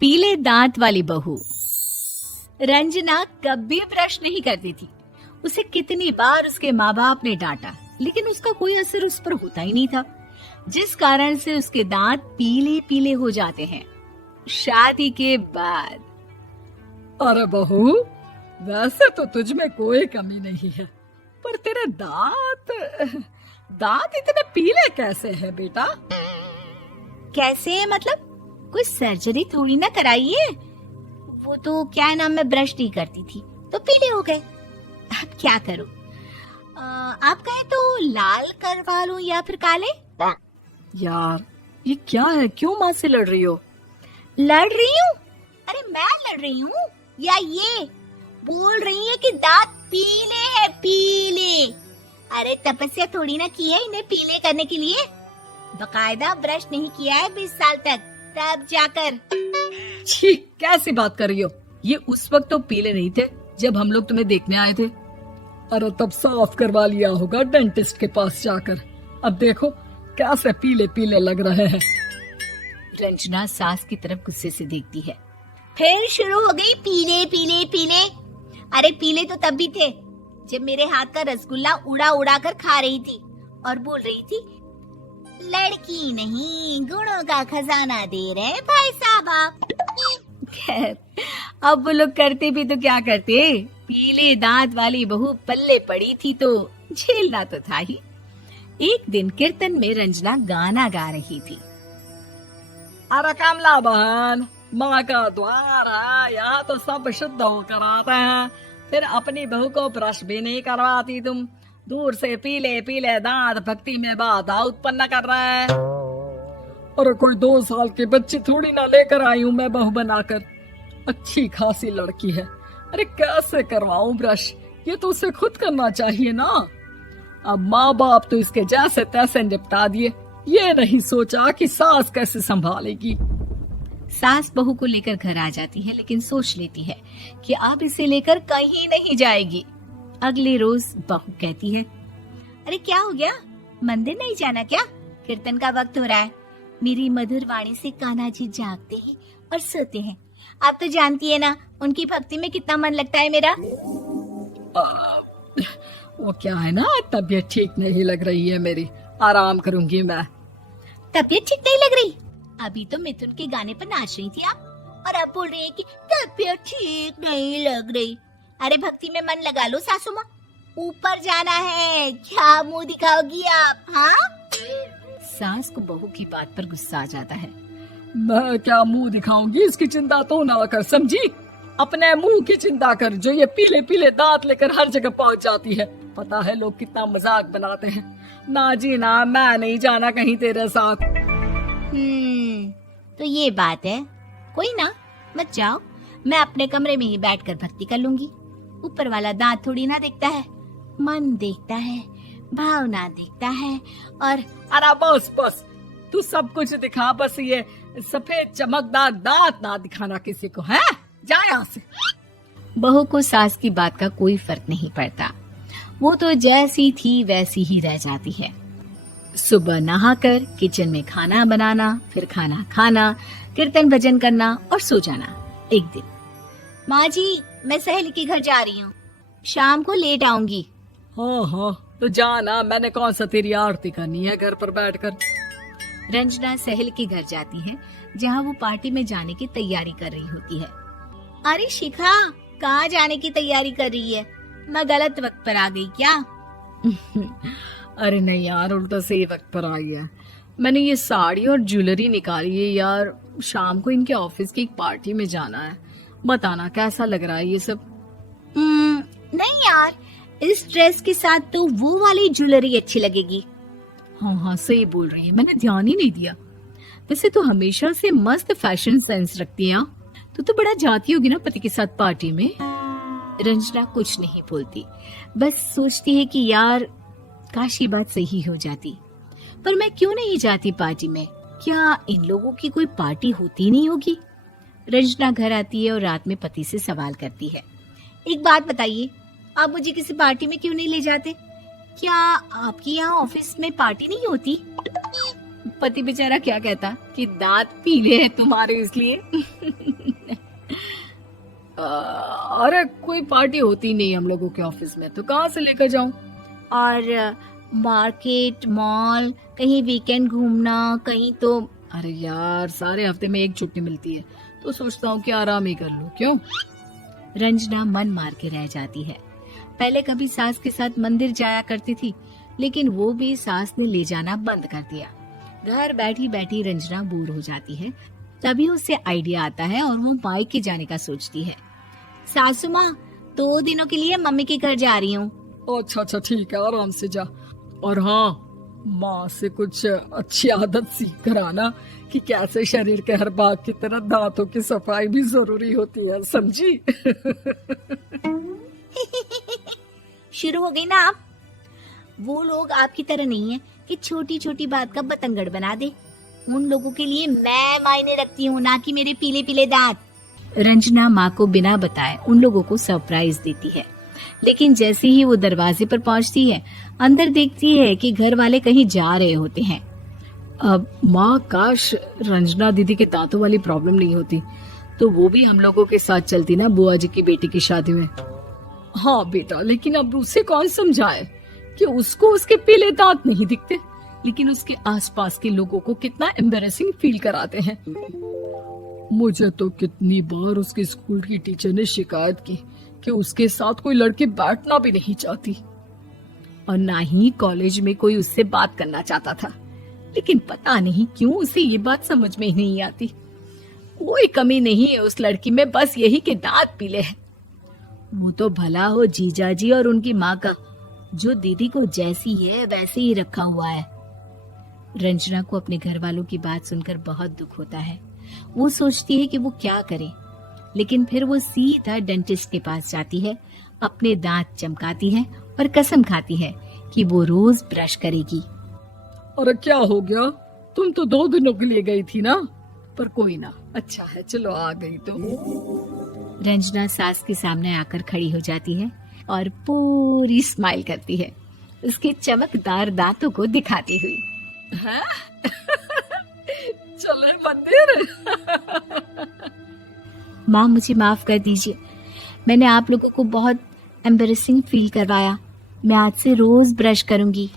पीले दांत वाली बहू। रंजना कभी ब्रश नहीं करती थी। उसे कितनी बार उसके माँ बाप ने डांटा, लेकिन उसका कोई असर उस पर होता ही नहीं था, जिस कारण से उसके दांत पीले पीले हो जाते हैं। शादी के बाद अरे बहू, वैसे तो तुझ में कोई कमी नहीं है, पर तेरे दांत इतने पीले कैसे हैं बेटा? कैसे मतलब? कोई सर्जरी थोड़ी ना कराई है। वो तो क्या नाम, मैं ब्रश नहीं करती थी तो पीले हो गए। अब क्या करूं? आप कहे तो लाल करवा लूं या फिर काले? यार ये क्या है, क्यों माँ से लड़ रही हो? लड़ रही हूँ? अरे मैं लड़ रही हूँ या ये बोल रही है कि दांत पीले हैं, पीले। अरे तपस्या थोड़ी ना की है इन्हें पीले करने के लिए। बकायदा ब्रश नहीं किया है 20 साल तक, तब जाकर। छी, कैसी बात कर रही हो? ये उस वक्त तो पीले नहीं थे जब हम लोग तुम्हें देखने आए थे। अरे तब साफ करवा लिया होगा डेंटिस्ट के पास जाकर। अब देखो कैसे पीले पीले लग रहे हैं। रंजना सास की तरफ गुस्से से देखती है। फिर शुरू हो गई पीले पीले पीले। अरे पीले तो तब भी थे जब मेरे हाथ का रसगुल्ला उड़ा उड़ा कर खा रही थी और बोल रही थी, लड़की नहीं गुणों का खजाना दे रहे भाई साहब आप। खैर, अब वो लोग करते भी तो क्या करते, पीले दांत वाली बहू पल्ले पड़ी थी तो झेलना तो था ही। एक दिन कीर्तन में रंजना गाना गा रही थी। अरे कमला बहन, माँ का द्वार है, यहाँ तो सब शुद्ध होकर आते हैं, फिर अपनी बहू को ब्रश भी नहीं करवाती तुम। दूर से पीले पीले दांत भक्ति में बाधा उत्पन्न कर रहे हैं। अरे कोई 2 साल के बच्चे थोड़ी ना लेकर आई हूँ मैं बहू बनाकर। अच्छी खासी लड़की है, अरे कैसे करवाऊं ब्रश? ये तो उसे खुद करना चाहिए ना। अब माँ बाप तो इसके जैसे तैसे निपटा दिए, ये नहीं सोचा कि सास कैसे संभालेगी। सास बहू को लेकर घर आ जाती है, लेकिन सोच लेती है कि अब इसे लेकर कहीं नहीं जाएगी। अगले रोज बहू कहती है, अरे क्या हो गया, मंदिर नहीं जाना क्या? कीर्तन का वक्त हो रहा है। मेरी मधुर वाणी से कान्हा जी जागते हैं और सोते हैं। आप तो जानती है ना उनकी भक्ति में कितना मन लगता है मेरा। वो क्या है ना, तबीयत ठीक नहीं लग रही है मेरी, आराम करूंगी मैं। तबीयत ठीक नहीं लग रही? अभी तो मिथुन के गाने पर नाच रही थी आप, और अब बोल रही है कि तबीयत ठीक नहीं लग रही। अरे भक्ति में मन लगा लो सासू माँ, ऊपर जाना है, क्या मुंह दिखाओगी आप? हाँ? सास को बहू की बात पर गुस्सा आ जाता है। मैं क्या मुंह दिखाऊंगी, इसकी चिंता तो ना कर, समझी? अपने मुंह की चिंता कर, जो ये पीले पीले दांत लेकर हर जगह पहुंच जाती है। पता है लोग कितना मजाक बनाते हैं। ना जी ना, मैं नहीं जाना कहीं तेरे साथ। तो ये बात है। कोई ना, मत जाओ, मैं अपने कमरे में ही बैठकर भक्ति कर लूंगी। ऊपर वाला दांत थोड़ी ना देखता है, मन देखता है, भावना देखता है। और अरे बस बस, तू सब कुछ दिखा, बस ये सफेद चमकदार दांत ना दिखाना किसी को, है? जा यहाँ से। बहू को सास की बात का कोई फर्क नहीं पड़ता। वो तो जैसी थी वैसी ही रह जाती है। सुबह नहाकर किचन में खाना बनाना, फिर खाना खाना, कीर्तन भजन करना और सो जाना। एक दिन, माँ जी मैं सहेली के घर जा रही हूँ, शाम को लेट आऊंगी। हाँ, तो जाना, मैंने कौन सा तेरी आरती करनी है घर पर बैठकर। रंजना सहेली के घर जाती है, जहाँ वो पार्टी में जाने की तैयारी कर रही होती है। अरे शिखा, कहाँ जाने की तैयारी कर रही है? मैं गलत वक्त पर आ गई क्या? अरे नहीं यार, उल्टा सही वक्त पर आई है। मैंने ये साड़ी और ज्वेलरी निकाली है यार, शाम को इनके ऑफिस की एक पार्टी में जाना है। बताना कैसा लग रहा है ये सब? नहीं यार, इस ड्रेस के साथ तो वो वाली ज्वेलरी अच्छी लगेगी। हाँ, सही बोल रही है, मैंने ध्यान ही नहीं दिया। वैसे तो हमेशा से मस्त फैशन सेंस रखती है। तो बड़ा जाती होगी ना पति के साथ पार्टी में। रंजना कुछ नहीं बोलती, बस सोचती है कि यार काश ये बात सही हो जाती। पर मैं क्यों नहीं जाती पार्टी में? क्या इन लोगों की कोई पार्टी होती नहीं होगी? रंजना घर आती है और रात में पति से सवाल करती है, एक बात बताइए, आप मुझे किसी पार्टी में क्यों नहीं ले जाते? क्या आपके यहाँ ऑफिस में पार्टी नहीं होती? पति बेचारा क्या कहता कि दांत पीले हैं तुम्हारे इसलिए। अरे कोई पार्टी होती नहीं हम लोगों के ऑफिस में, तो कहाँ से लेकर जाऊं? और मार्केट, मॉल, कहीं वीकेंड घूमना, कहीं तो। अरे यार सारे हफ्ते में एक छुट्टी मिलती है, तो सोचता हूँ कि आराम ही कर लूं। क्यों? रंजना मन मार के रह जाती है। पहले कभी सास के साथ मंदिर जाया करती थी, लेकिन वो भी सास ने ले जाना बंद कर दिया। घर बैठी बैठी रंजना बोर हो जाती है। तभी उसे आइडिया आता है और वो मायके जाने का सोचती है। सासू माँ, 2 दिनों के लिए मम्मी के घर जा रही हूँ। अच्छा अच्छा ठीक है, आराम से जा। और हाँ, माँ से कुछ अच्छी आदत सीख कर आना कि कैसे शरीर के हर भाग की तरह दांतों की सफाई भी जरूरी होती है, समझी? शुरू हो गई ना आप। वो लोग आपकी तरह नहीं है कि छोटी छोटी बात का बतंगड़ बना दे। उन लोगों के लिए मैं मायने रखती हूँ, ना कि मेरे पीले पीले दांत। रंजना माँ को बिना बताए उन लोगों को सरप्राइज देती है, लेकिन जैसे ही वो दरवाजे पर पहुंचती है, अंदर देखती है कि घर वाले कहीं जा रहे होते हैं। अब माँ, काश रंजना दीदी के दांतों वाली प्रॉब्लम नहीं होती, तो वो भी हम लोगों के साथ चलती ना बुआ जी की बेटी की शादी में। हाँ बेटा, लेकिन अब उसे कौन समझाए कि उसको उसके पीले दांत नहीं दिखते, लेकिन उसके आसपास के लोगों को कितना एम्बैरेसिंग फील कराते हैं। मुझे तो कितनी बार उसके स्कूल की टीचर ने शिकायत की कि उसके साथ कोई लड़की बैठना भी नहीं चाहती, और ना ही कॉलेज में कोई उससे बात करना चाहता था। लेकिन पता नहीं क्यों उसे ये बात समझ में ही नहीं आती। कोई कमी नहीं है उस लड़की में, बस यही कि दांत पीले हैं। वो तो भला हो जीजा जी और उनकी माँ का, जो दीदी को जैसी है वैसे ही रखा हुआ है। रंजना को अपने घर वालों की बात सुनकर बहुत दुख होता है। वो सोचती है कि वो क्या करे, लेकिन फिर वो सीधा डेंटिस्ट के पास जाती है, अपने दांत चमकाती है और कसम खाती है कि वो रोज ब्रश करेगी। अरे क्या हो गया? तुम तो 2 दिनों के लिए गई थी ना, पर कोई ना, अच्छा है चलो आ गई तो। रंजना सास के सामने आकर खड़ी हो जाती है और पूरी स्माइल करती है, उसके चमकदार दांतों को दिखाती हुई। हैं? चले मंदिर? माँ, मुझे माफ कर दीजिए, मैंने आप लोगों को बहुत एम्बैरेसिंग फील करवाया। मैं आज से रोज ब्रश करूंगी।